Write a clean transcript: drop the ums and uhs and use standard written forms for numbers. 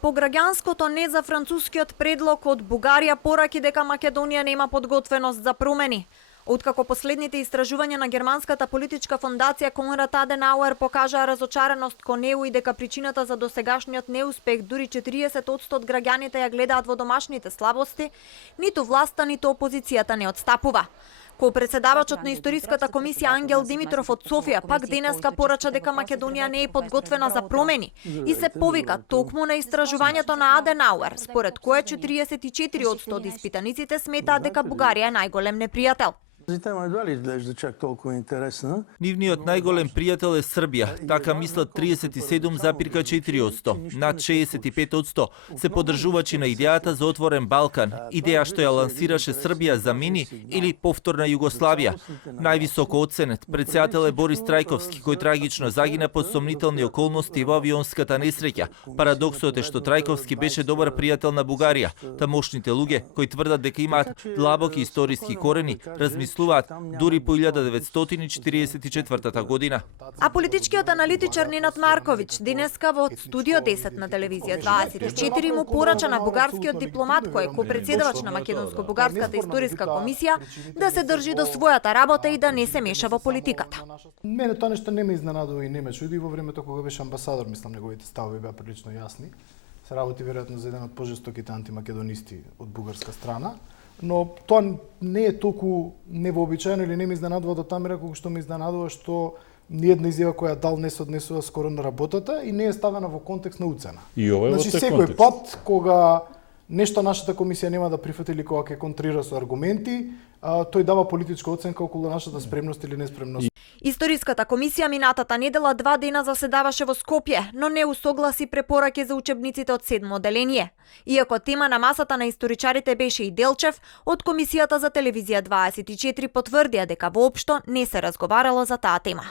По граѓанското не за францускиот предлог од Бугарија пораки дека Македонија нема подготвеност за промени. Откако последните истражувања на германската политичка фондација Конрад Аденауер покажаа разочареност кон неу и дека причината за досегашниот неуспех дури 40% од граѓаните ја гледаат во домашните слабости, ниту власта, ниту опозицијата не отстапува. Ко-председавачот на историската комисија Ангел Димитров од Софија пак денеска порача дека Македонија не е подготвена за промени и се повика токму на истражувањето на Аденауер, според кое 44% од испитаниците сметаат дека Бугарија е најголем непријател. Тема едва ли изглежда чак толкова интересна. Нивниот најголем пријател е Србија, така мислат 37,4%. Над 65% се поддржувачи на идејата за отворен Балкан, идеја што ја лансираше Србија за мини или повторна Југославија. Највисоко оценет председател е Борис Трајковски, кој трагично загина под сомнителни околности во авионската несреќа. Парадоксот е што Трајковски беше добар пријател на Бугарија. Тамошните луѓе кои тврдат дека имаат длабоки историски корени, размислуваат дури по 1944 година. А политичкиот аналитичар Ненад Марковиќ денеска во студио 10 на телевизија 24 му порача на бугарскиот дипломат кој е ко-председавач на македонско-бугарската историска комисија да се држи до својата работа и да не се меша во политиката. Мене тоа нешто не ме изненадува и не ме чуди. Во времето кога беше амбасадор, мислам, неговите ставови беа прилично јасни. Се работи веројатно за еден од пожестоките антимакедонисти од бугарска страна. Но тоа не е толку невообичаено или не ме изненадува до тамера колку што ме изненадува што ниедна изјава која дал не се однесува скоро на работата и не е ставена во контекст на уцена. И ова е во тој секој контекст. пат кога нешто нашата комисија нема да прифати или кога ќе контрира со аргументи, тој дава политичка оценка околу нашата спремност или неспремност. Историската комисија минатата недела 2 дена заседаваше во Скопје, но не усогласи препораки за учебниците од 7 одделение. Иако тема на масата на историчарите беше и Делчев, од комисијата за телевизија 24 потврдија дека воопшто не се разговарало за таа тема.